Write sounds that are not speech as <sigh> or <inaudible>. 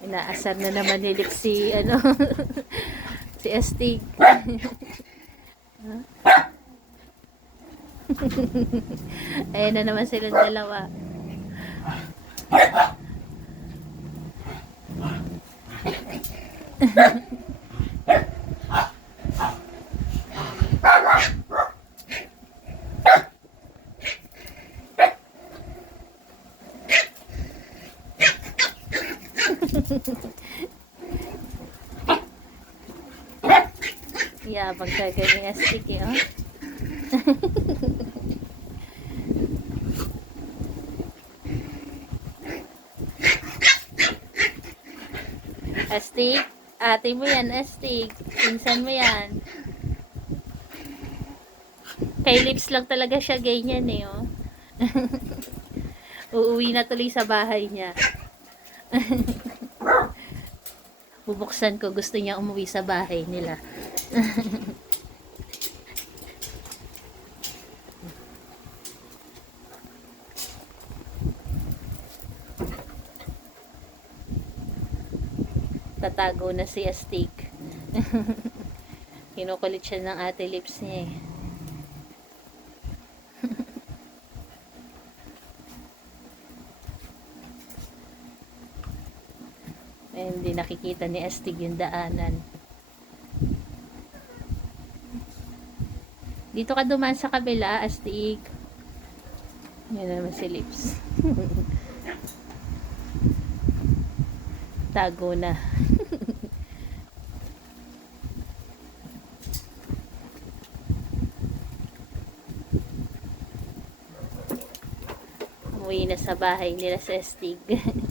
Naasar na naman ni Lip si, ano, <laughs> si Astig. <laughs> Ayan na naman silang dalawa. <laughs> Ni Astig eh, oh. <laughs> Astig, ate mo yan, Astig. Pinsan mo yan. Kay lips lang talaga siya ganyan eh, oh. <laughs> Uuwi na tuloy sa bahay niya. <laughs> Bubuksan ko, gusto niya umuwi sa bahay nila. <laughs> Tatago na si Astig. <laughs> Kinukulit siya ng ate lips niya eh. Hindi nakikita ni Astig yung daanan. Dito ka dumaan sa kabila, Astig. Yan naman si Lips. <laughs> Tago na. <laughs> Umuwi na sa bahay nila sa Astig. <laughs>